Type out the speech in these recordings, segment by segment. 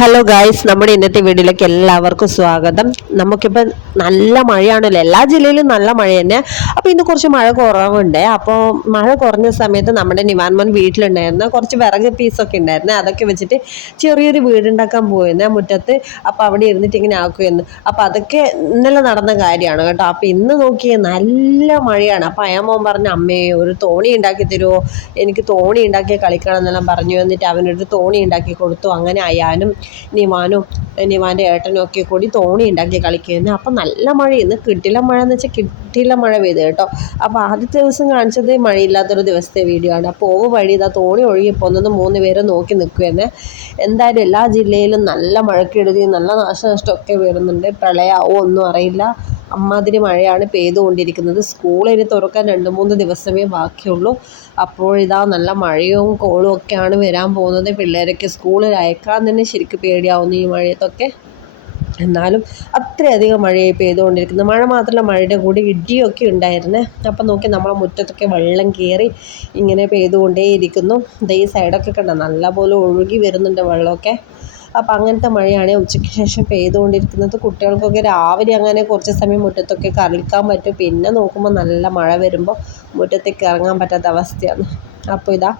Hello guys, നമ്മുടെ ഇന്നത്തെ വീഡിയോയിലേക്ക് എല്ലാവർക്കും സ്വാഗതം. നമുക്കിപ്പോൾ നല്ല മഴയാണല്ലോ, എല്ലാ ജില്ലയിലും നല്ല മഴ തന്നെ. അപ്പോൾ ഇന്ന് കുറച്ച് മഴ കുറവുണ്ട്. അപ്പോൾ മഴ കുറഞ്ഞ സമയത്ത് നമ്മുടെ നിവാൻമോൻ വീട്ടിലുണ്ടായിരുന്ന കുറച്ച് വിറക് പീസൊക്കെ ഉണ്ടായിരുന്നു. അതൊക്കെ വെച്ചിട്ട് ചെറിയൊരു വീടുണ്ടാക്കാൻ പോയിരുന്നു മുറ്റത്ത്. അപ്പോൾ അവിടെ ഇരുന്നിട്ട് ഇങ്ങനെ ആക്കുമായിരുന്നു. അപ്പോൾ അതൊക്കെ ഇന്നലെ നടന്ന കാര്യമാണ് കേട്ടോ. അപ്പോൾ ഇന്ന് നോക്കിയേ നല്ല മഴയാണ്. അപ്പോൾ അയാമോൻ പറഞ്ഞു, അമ്മേ ഒരു തോണി ഉണ്ടാക്കി തരുമോ, എനിക്ക് തോണി ഉണ്ടാക്കി കളിക്കണം എന്നെല്ലാം പറഞ്ഞു. എന്നിട്ട് അവനൊരു തോണി ഉണ്ടാക്കി കൊടുത്തു. അങ്ങനെ അയാനും നിവാൻ്റെ ഏട്ടനും ഒക്കെ കൂടി തോണി ഉണ്ടാക്കി കളിക്കുന്നു. അപ്പം നല്ല മഴയെന്ന്, കിട്ടില്ല മഴ എന്ന് വെച്ചാൽ കിട്ടില്ല മഴ പെയ്ത് കേട്ടോ. അപ്പോൾ ആദ്യത്തെ ദിവസം കാണിച്ചത് മഴയില്ലാത്തൊരു ദിവസത്തെ വീഡിയോ ആണ്. അപ്പോൾ വഴി ഇതാ തോണി ഒഴുകി പോകുന്നത് 3 പേര് നോക്കി നിൽക്കുമെന്ന്. എന്തായാലും എല്ലാ ജില്ലയിലും നല്ല മഴക്കെടുതി, നല്ല നാശനഷ്ടമൊക്കെ വരുന്നുണ്ട്. പ്രളയമോ ഒന്നും അറിയില്ല, അമ്മാതിരി മഴയാണ് പെയ്തുകൊണ്ടിരിക്കുന്നത്. സ്കൂളിൽ തുറക്കാൻ 2-3 ദിവസമേ ബാക്കിയുള്ളൂ. അപ്പോഴിതാ നല്ല മഴയും കോളും ഒക്കെയാണ് വരാൻ പോകുന്നത്. പിള്ളേരൊക്കെ സ്കൂളിൽ അയക്കാൻ തന്നെ ശരിക്കും പേടിയാവുന്നു ഈ മഴയത്തൊക്കെ. എന്നാലും അത്രയധികം മഴയായി പെയ്തുകൊണ്ടിരിക്കുന്നത്. മഴ മാത്രമല്ല, മഴയുടെ കൂടി ഇടിയൊക്കെ ഉണ്ടായിരുന്നേ. അപ്പം നോക്കി നമ്മളെ മുറ്റത്തൊക്കെ വെള്ളം കയറി ഇങ്ങനെ പെയ്തുകൊണ്ടേയിരിക്കുന്നു. ഈ സൈഡൊക്കെ കണ്ട നല്ലപോലെ ഒഴുകി വരുന്നുണ്ട് വെള്ളമൊക്കെ. അപ്പം അങ്ങനത്തെ മഴയാണ് ഉച്ചയ്ക്ക് ശേഷം പെയ്തുകൊണ്ടിരിക്കുന്നത്. കുട്ടികൾക്കൊക്കെ രാവിലെ അങ്ങനെ കുറച്ച് സമയം മുറ്റത്തൊക്കെ കളിക്കാൻ പറ്റും. പിന്നെ നോക്കുമ്പോൾ നല്ല മഴ വരുമ്പോൾ മുറ്റത്തേക്ക് ഇറങ്ങാൻ പറ്റാത്ത അവസ്ഥയാണ്. അപ്പോൾ ഇതാ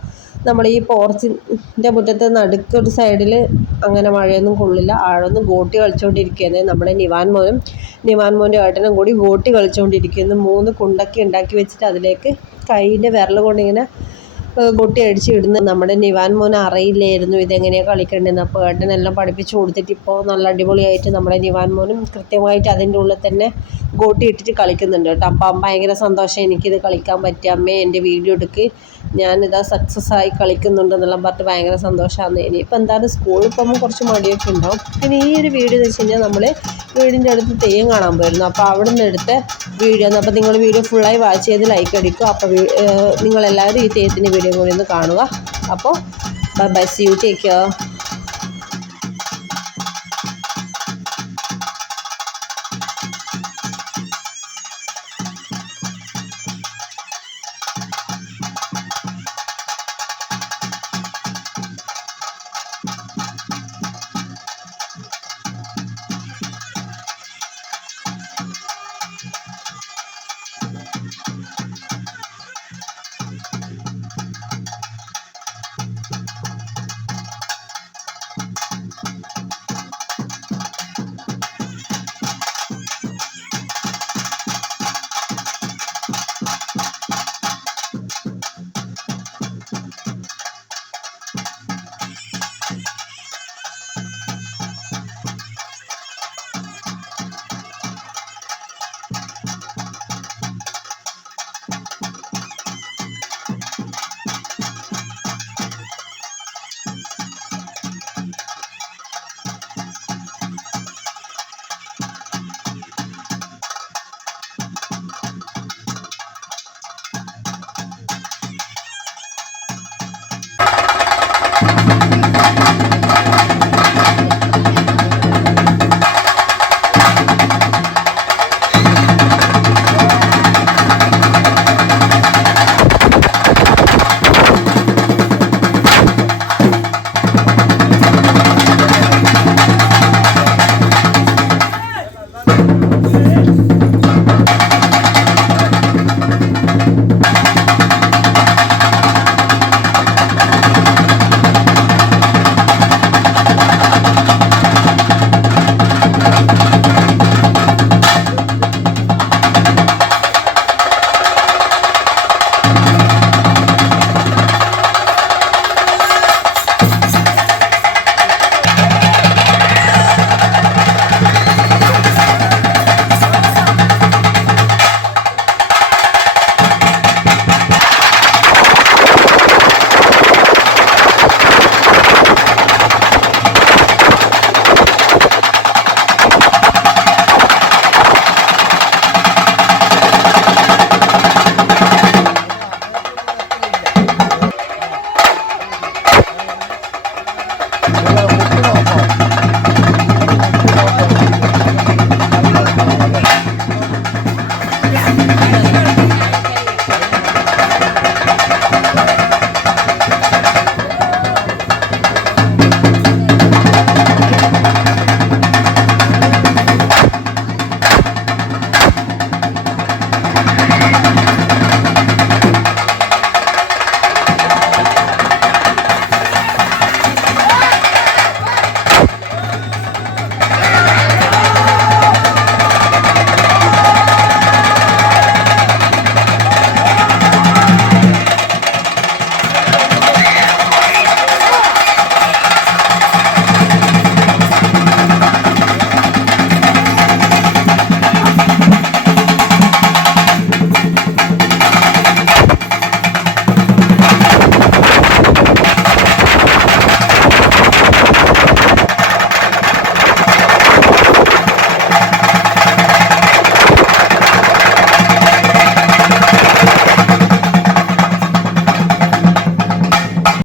നമ്മൾ ഈ പോർച്ചിൻ്റെ മുറ്റത്ത് നടുക്കൊരു സൈഡിൽ അങ്ങനെ മഴയൊന്നും കൊള്ളില്ല. ആഴൊന്നും ഗോട്ടി കളിച്ചുകൊണ്ടിരിക്കുന്നത്. നമ്മുടെ നിവാൻമോൻ്റെ ഏട്ടനും കൂടി ഗോട്ടി കളിച്ചുകൊണ്ടിരിക്കുന്നു. 3 കുണ്ടൊക്കെ ഉണ്ടാക്കി വെച്ചിട്ട് അതിലേക്ക് കൈയിൻ്റെ വിരൽ കൊണ്ടിങ്ങനെ ഗോട്ടി അടിച്ച് ഇടുന്നത്. നമ്മുടെ നിവാൻമോൻ അറിയില്ലായിരുന്നു ഇതെങ്ങനെയാണ് കളിക്കേണ്ടതെന്ന്. അപ്പോൾ ഏട്ടനെല്ലാം പഠിപ്പിച്ച് കൊടുത്തിട്ട് ഇപ്പോൾ നല്ല അടിപൊളിയായിട്ട് നമ്മുടെ നിവാൻമോനും കൃത്യമായിട്ട് അതിൻ്റെ ഉള്ളിൽ തന്നെ ഗോട്ടി ഇട്ടിട്ട് കളിക്കുന്നുണ്ട് കേട്ടോ. അപ്പം ഭയങ്കര സന്തോഷം, എനിക്കിത് കളിക്കാൻ പറ്റിയ അമ്മേ, എൻ്റെ വീഡിയോ എടുക്ക്, ഞാനിതാ സക്സസ് ആയി കളിക്കുന്നുണ്ടെന്നെല്ലാം പറഞ്ഞിട്ട് ഭയങ്കര സന്തോഷമാണ്. ഇനിയിപ്പോൾ എന്തായാലും സ്കൂളിൽ പോകുമ്പോൾ കുറച്ച് മടിയൊക്കെ ഉണ്ടാവും. പിന്നെ ഈ ഒരു വീഡിയോ എന്ന് വെച്ച് കഴിഞ്ഞാൽ നമ്മൾ വീടിൻ്റെ അടുത്ത് തെയ്യം കാണാൻ പോയിരുന്നു. അപ്പോൾ അവിടെ നിന്ന് എടുത്ത വീഡിയോ ആണ്. അപ്പോൾ നിങ്ങൾ വീഡിയോ ഫുള്ളായി വാച്ച് ചെയ്ത് ലൈക്ക് അടിക്കുക. അപ്പോൾ നിങ്ങളെല്ലാവരും ഈ തെയ്യത്തിൻ്റെ വീഡിയോ കൂടി ഒന്ന് കാണുക. അപ്പോൾ bye, see you, take care.